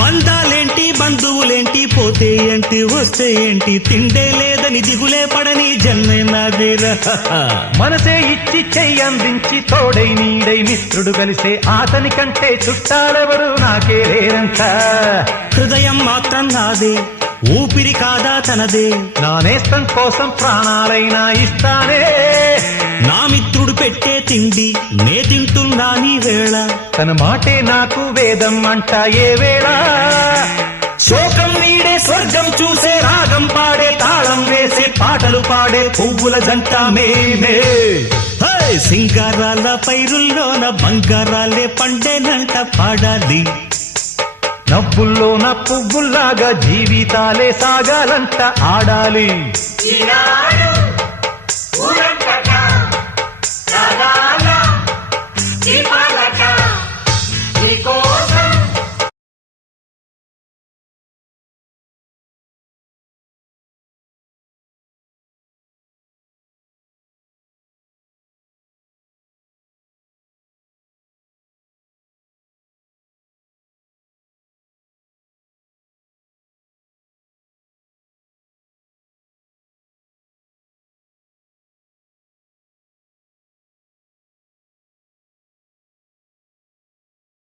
బంధాలేంటి బంధువులేంటి పోతే ఏంటి వస్తే ఏంటి తిండే లేదని దిగులే పడని జన్మే నాదేరా మనసే ఇచ్చి చెయ్యందించి తోడై నీడై మిత్రుడు కలిసే అతని కంటే చుట్టాలెవరు నాకే లేరంట హృదయం మాత్రం నాదే ఊపిరి కాదా తనదే నా నేస్తం కోసం ప్రాణాలైనా ఇస్తానే నా మిత్రుడు పెట్టే తిండి నే తింటున్నా నీ వేళ తన మాటే నాకు వేదం అంట ఏ వేళ శోకం వీడే స్వర్గం చూసే రాగం పాడే తాళం వేసే పాటలు పాడే పువ్వుల జంట మేమే సింగారాల పైరుల్లోన బంగారాలే పండేనంట పాడాలి నవ్వుల్లోన పువ్వుల్లాగా జీవితాలే సాగాలంట ఆడాలి ఈనాడు